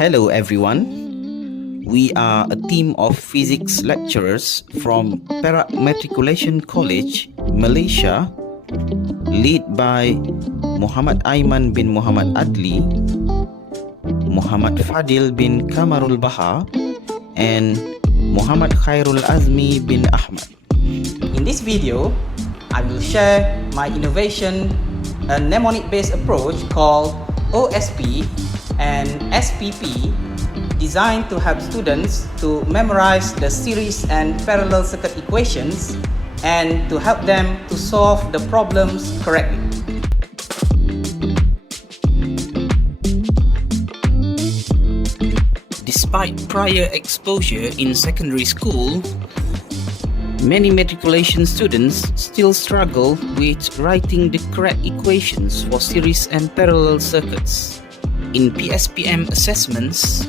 Hello everyone. We are a team of physics lecturers from Perak Matriculation College, Malaysia, led by Muhammad Aiman bin Muhammad Adli, Muhammad Fadil bin Kamarul Baha, and Muhammad Khairul Azmi bin Ahmad. In this video, I will share my innovation, a mnemonic-based approach called O.S.P and S.P.P, designed to help students to memorize the series and parallel circuit equations and to help them to solve the problems correctly. Despite prior exposure in secondary school, many matriculation students still struggle with writing the correct equations for series and parallel circuits. In PSPM assessments,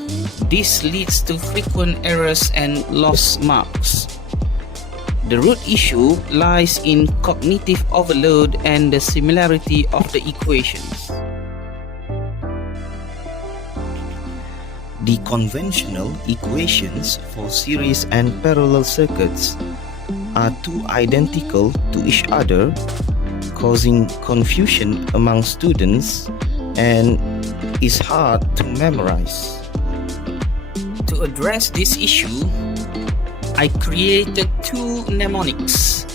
this leads to frequent errors and lost marks. The root issue lies in cognitive overload and the similarity of the equations. The conventional equations for series and parallel circuits are too identical to each other, causing confusion among students and is hard to memorize. To address this issue, I created two mnemonics,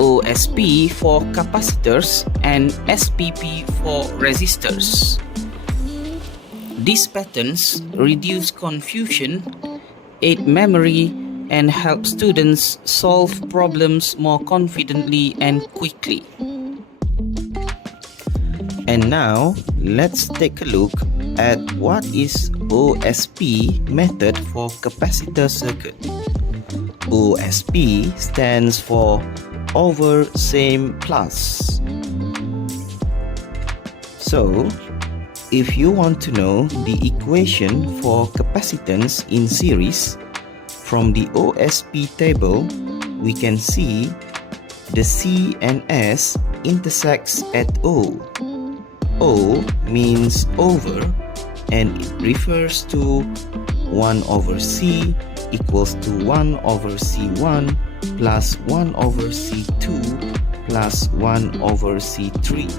O.S.P for capacitors and S.P.P for resistors. These patterns reduce confusion, aid memory, and help students solve problems more confidently and quickly. And now, let's take a look at what is O.S.P method for capacitor circuit. O.S.P stands for over, same, plus. So, if you want to know the equation for capacitance in series, from the O.S.P table, we can see the C and S intersects at O. O means over, and it refers to 1 over C equals to 1 over C1 plus 1 over C2 plus 1 over C3.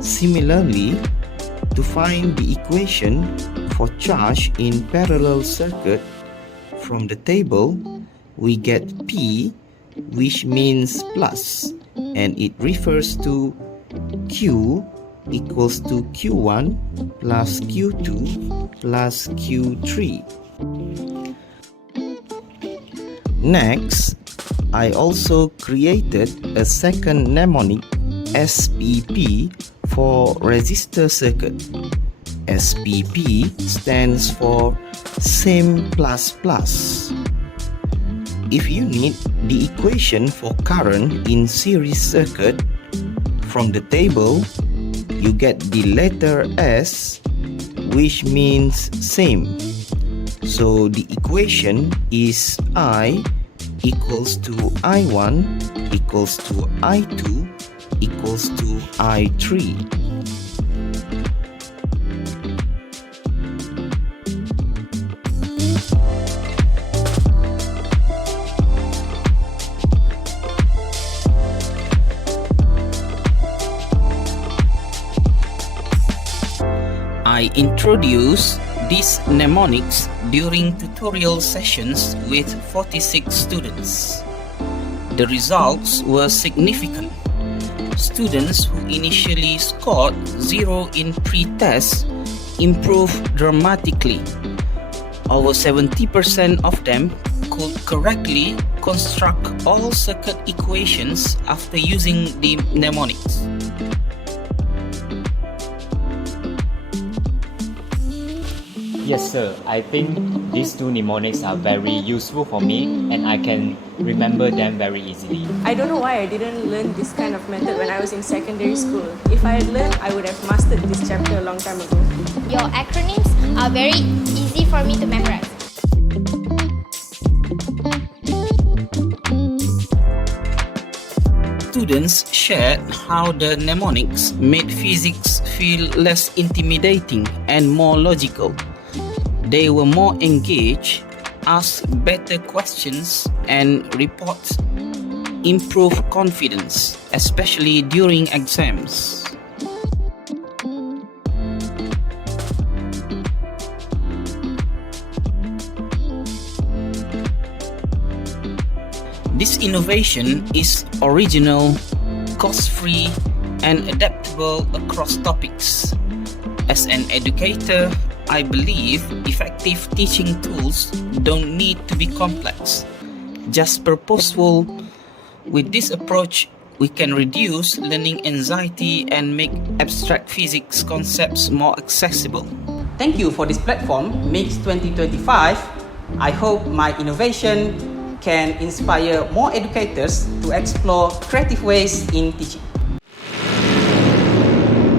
Similarly, to find the equation for charge in parallel circuit, from the table, we get P, which means plus, and it refers to Q equals to Q1 plus Q2 plus Q3. Next, I also created a second mnemonic, S.P.P, for resistor circuit. S.P.P stands for same plus plus. If you need the equation for current in series circuit, from the table, you get the letter S, which means same. So the equation is I equals to I1 equals to I2 equals to I3. I introduced these mnemonics during tutorial sessions with 46 students. The results were significant. Students who initially scored 0 in pre-test improved dramatically. Over 70% of them could correctly construct all circuit equations after using the mnemonics. Yes, sir. I think these two mnemonics are very useful for me and I can remember them very easily. I don't know why I didn't learn this kind of method when I was in secondary school. If I had learned, I would have mastered this chapter a long time ago. Your acronyms are very easy for me to memorize. Two students shared how the mnemonics made physics feel less intimidating and more logical. They were more engaged, asked better questions, and report improved confidence, especially during exams. This innovation is original, cost-free, and adaptable across topics. As an educator, I believe effective teaching tools don't need to be complex, just purposeful. With this approach, we can reduce learning anxiety and make abstract physics concepts more accessible. Thank you for this platform, Mix 2025. I hope my innovation can inspire more educators to explore creative ways in teaching.